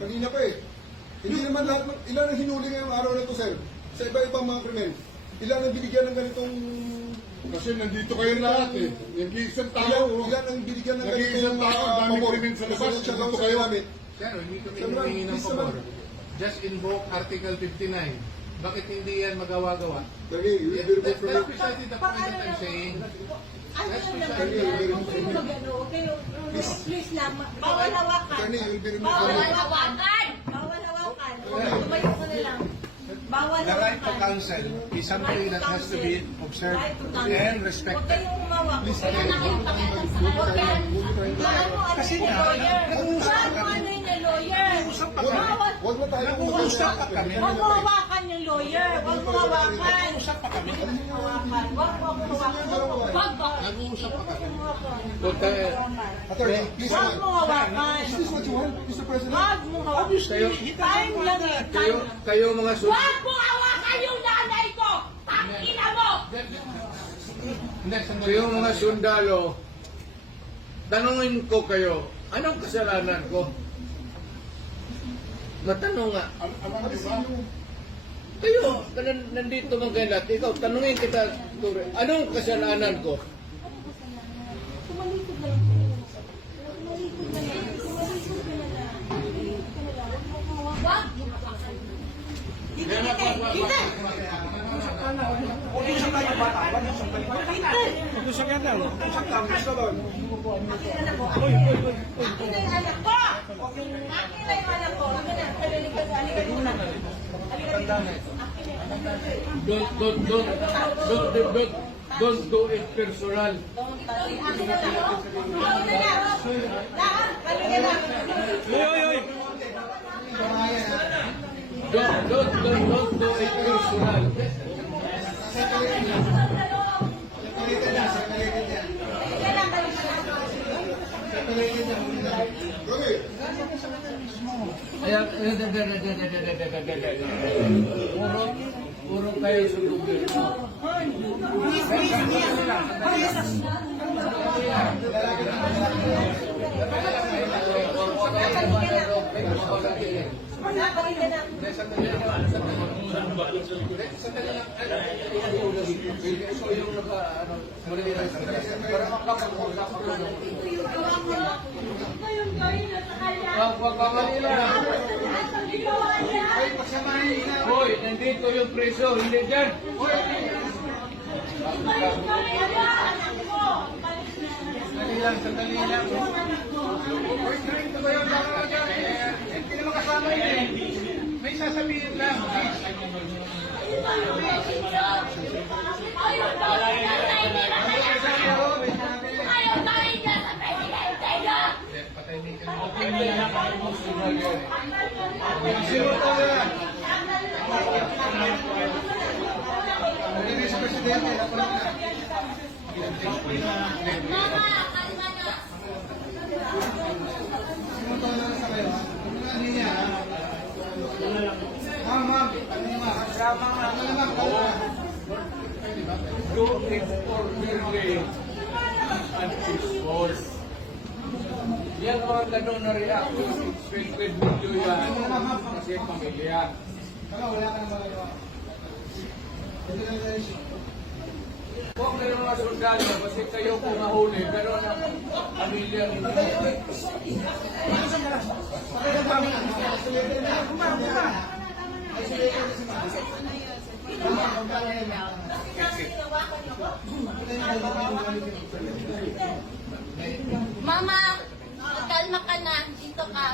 Kanina pa eh. Hindi naman lahat, ilan ang hinuli ngayong araw na ito, sir? Sa iba-ibang mga krimen. Ilan ang binigyan ng ganitong... Kasi nandito kayo lahat eh. Nag-iisang tao. Ilan ang binigyan ng Nag-iisang ganitong... tao, ang dami krimen sa labas. Siya Nandito sa kayo. namin. Sir, hindi kami Sir, humingi ng please pabor. naman. Just invoke Article 59. Bakit hindi yan magawa-gawa? Lagi, you will be That's removed from it. precisely the point that I'm saying. Ano yung naman yan? Huwag kayo mag-ano, huwag kayo, please lang, bawal hawakan. Attorney, you will be removed Bawal from it. hawakan! Bawal hawakan. Tumayo ka na lang. Bawal The right to hawakan. counsel is something that has to be observed Right to counsel. and Huwag respected. kayong umawak. Wala na kayong pakialam sa kanan. Ano Kasi yung nga, lawyer? nag-uusap Ano ano yung lawyer? Bawal. Huwag na tayo Nag-uusap pa kami. Huwag mo hawakan yung lawyer. Huwag mo hawakan. Usap pa kami. Hawakan. Huwag mo hawakan. Huwag mo. Nag-uusap pa kami. Attorney, please Huwag mo naman. hawakan. Is this what you want, Mr. President? Huwag mo hawakan. Time lang eh. Time. Kayo mga Huwag mo hawakan yung nanay ko! Tangina mo! Kayo mga sundalo, tanungin ko kayo, anong kasalanan ko? Matanong nga. Kayo, nandito mga kayo lahat. Ikaw, tanungin kita, Ture, anong kasalanan ko? Tumalikod na lang. Tumalikod na lang. Tumalikod ka na lang. Tumalikod ka na lang. Huwag mo hawakan. Huwag mo hawakan. Dito, dito! Mag-usap tayo bata. Mag-usap tayo bata. Mag-usap yan daw. Mag-usap tayo. Gusto doon. Akin na po. Akin na yung anak ko! Akin na yung anak ko. Akin na. Halika muna. Halika dito. Akin na yung anak ko. Don't do it personal. Akin na lang. Akin na lang. Halika na. Don't do it personal. Kaya, puro kayo sulugin. Halika na. Kayong gawin na sa kanya. Wag Manila. Ang ginawa niya. Hoy, nandito yung preso, hindi dyan. Kayo gawin niya. Anak ko. Sandali lang. Hoy, ganito ba yung dalawa dyan? Hindi naman kasama yun eh. May sasabihin lang. Ayaw gawin niya sa Ayaw gawin niya sa presidente niya. Mama, kalma na. Do it for Virgil and his force. Yan mga ganun na reaction. Expected video yan. Kasi pamilya. Huwag kayo mga sundalo, kasi kayo pumahuli, pero ang pamilya ninyo. Mama, kalma ka na. Dito ka.